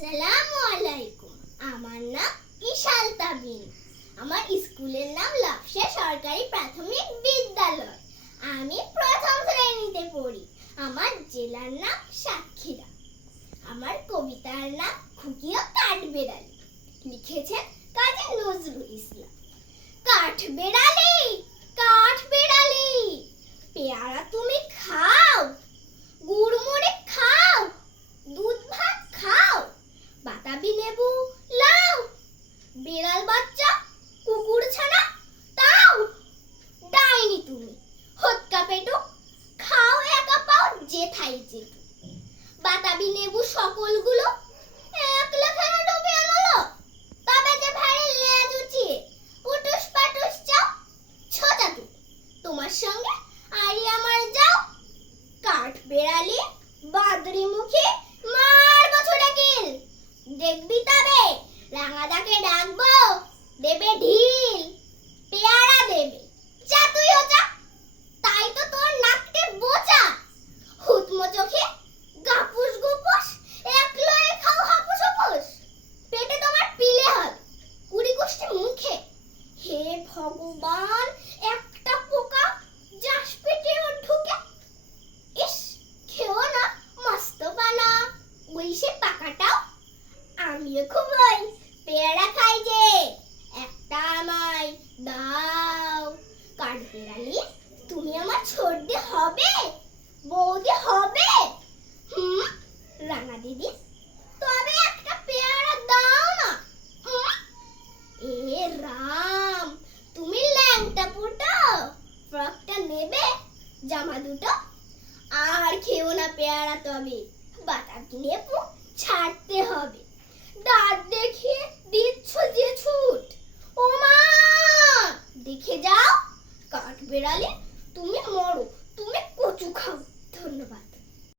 সালামু আলাইকুম। আমার নাম ইশাল তাবিন। আমার স্কুলের নাম লাফসা সরকারি প্রাথমিক বিদ্যালয়। আমি প্রথম শ্রেণীতে পড়ি। আমার জেলার নাম সাতক্ষীরা। আমার কবিতার নাম খুকি ও কাঠবেড়ালি। লিখেছেন কাজী নজরুল ইসলাম। কাঠবেড়ালি, কাঠবেড়ালি, পেয়ারা তুমি খাও, গুড় মুড়ি খাও, দুধ ভাত খাও, বাতাবি লেবু লাও, বিড়াল বাচ্চা কুকুর ছানা তাও। ডাইনি তুমি, হত্যা পেটু, খাও একা পাও যেথাই যেটু। বাতাবি লেবু সকলগুলো একলা খেলা ডুবে আনলো। তবে যে ভারী লেজ উঁচিয়ে উটুস পাটুস চাও। ছোটা তুমি, তোমার সঙ্গে আই আমার যাও। কাঠবেড়ালি বাদরি মুখে মারবো ছোটা কিল। দেখবি তবে রাঙাদাকে ডাকবো, দেবে ঢিল। পেয়ারা দেবে, যা তুইও যা, তাই তো তোর নাকটে বোচা। হুতমো চোখে গাপুস গুপুস, একলয়ে খাও হাপুস হুপুস। পেটে তোমার পিলে হবে, কুড়ি কুষ্টি মুখে। হে ভগবান, একটা পোকা যাস পেটে ঢুকে। ইস, খেও না মস্ত বানা, ওই সে পাকাটাও। আমিও খুব ওই পেয়ারা খাই যে, একটা আমায় দাও। কাঠবেড়ালি, তুমি আমার ছোটদি হবে, বৌদি হবে। রাঙা দিদি, তবে একটা পেয়ারা দাও না। এ রাম, তুমি ল্যাংটা পুটো, ফ্রকটা নেবে, জামা দুটো। আর খেও না পেয়ারা তবে, বাতাবি লেবু ছাড়তে হবে। দাঁত দেখিয়ে দিচ্ছ যে ছুট, ও মা দেখে যাও। কাঠবেড়ালি, তুমি